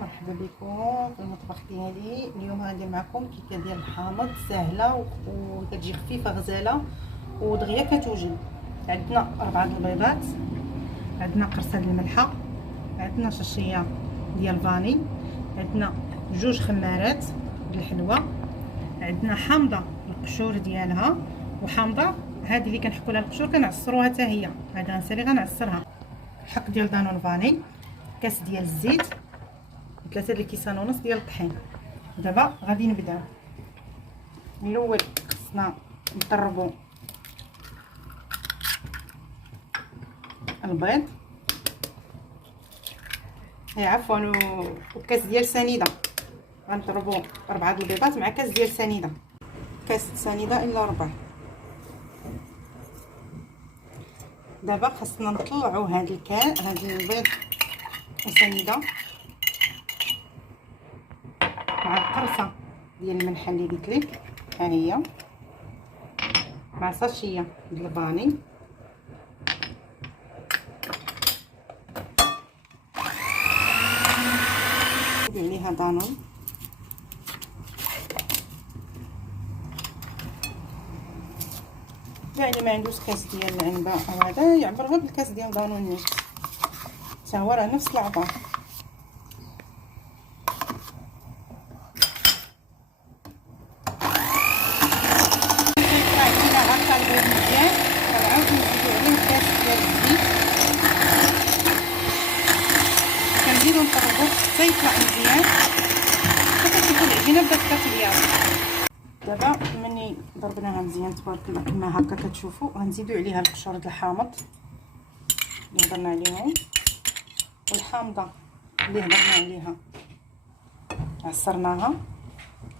مرحبا بكم في المطبخ ديالي. اليوم غندير معكم كيكه ديال الحامض سهله وكتجي خفيفه غزاله ودغيا كتوجد. عندنا 4 البيضات، عندنا قرصه ديال الملحه، عندنا شاشيه ديال الفاني، عندنا 2 خمارات ديال الحلوى، عندنا حامضه القشور ديالها، وحامضه هذه اللي كنحكوا لها القشور كنعصروها حتى هي. هذا نسالي غنعصرها. حق ديال دانون فاني، كاس ديال الزيت، 3 الكيسان ونص ديال الطحين. دابا غادي نبداو. الاول خصنا نطربوا البيض، عفوا، وكاس ديال سنيده. غنطربوا 4 البيضات مع كاس ديال سنيده، كاس سنيده الا ربع. دابا خصنا نطلعوا هاد البيض وسنيده مع القرصه ديال الملحه اللي قلت لك، ها هي، مع ساشيه ديال الفاني، ندير عليها دانون، يعني ما عندوش كاس ديال العنبه او هذا يعبر غير بالكاس ديال دانون نفس، حتى هو راه نفس العبار. كنزيدو نطربوه حتى يطلع مزيان حتى كتكون العجينه بدات كتليا. دابا ملي ضربناها مزيان تبارك الله كما هكا كتشوفوا، غنزيدو عليها القشور ديال الحامض اللي هضرنا عليهم، والحامضه اللي هضرنا عليها عصرناها،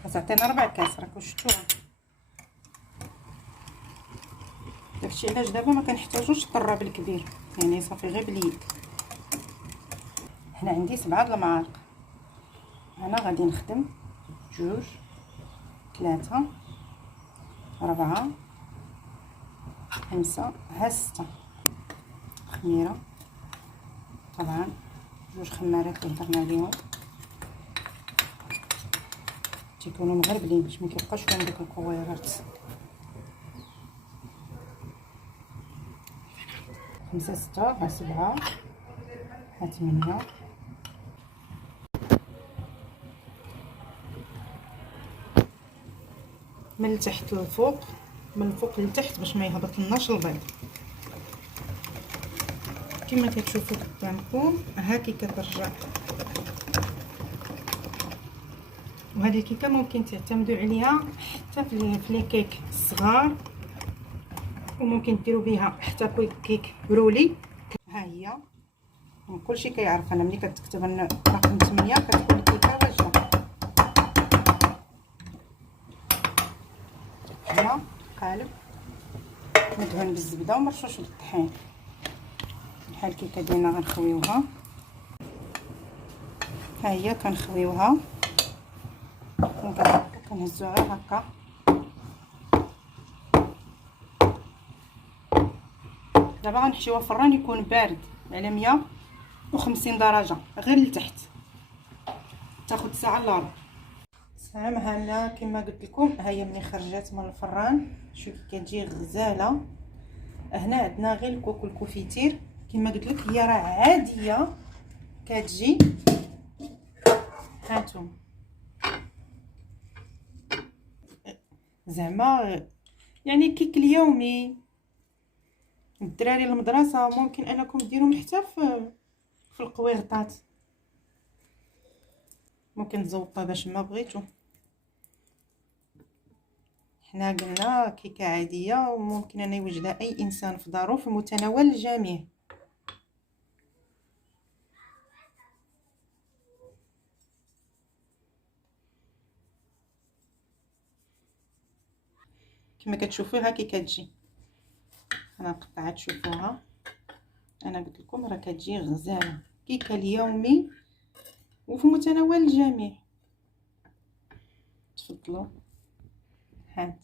كتعطينا 4 كاس راكم شفتوها. داكشي علاش دابا ما كنحتاجوش الطراب الكبير، يعني صافي غير باليد. هنا عندي 7 المعالق، انا غادي نخدم 2 3 4 5 ها 6 خميره، طبعا 2 خمارات اللي هضرنا عليهم تيكونوا مغربلين باش ما كيبقاوش فيهم ديك الكويرات. 5 6 ها 7 ها 8 من التحت للفوق، من الفوق للتحت باش ما يهبط لناش البيض. كما كتشوفوا قدامكم هاكي كترجع. وهذه الكيكه ممكن تعتمدوا عليها حتى في لي كيك الصغار، وممكن ديروا بها حتى كيك برولي. ها هي كلشي كيعرف، انا ملي كتكتب رقم 8 كتكون الكيكه واجده. هنا قالب مدهون بالزبده ومرشوش بالطحين. بحال الكيكه ديالنا غنخويوها، ها هي كنخويوها وكنهزوها غير هكا. دابا غنحشيوها في الفران يكون بارد على 150 درجه غير لتحت، تاخذ ساعه الا ربع. سلام هلا. كما قلت لكم ها هي ملي خرجت من الفران شوفي كتجي غزاله. هنا عندنا غير الكوك والكوفيتير، كما قلت لك هي راه عاديه كتجي. هانتوما زعما يعني كيك اليومي الدراري المدرسه، ممكن انكم ديروهم حتى في القويغطات، ممكن تزوقوها باش ما بغيتو. حنا قلنا كيكه عاديه وممكن ان يوجدها اي انسان في دارو، في متناول الجميع. كما كتشوفوا هاكي كتجي. انا قطعت تشوفوها، انا قلت لكم راه كتجي غزاله، كيكه اليومي وفي متناول الجميع. تفضلوا. هانت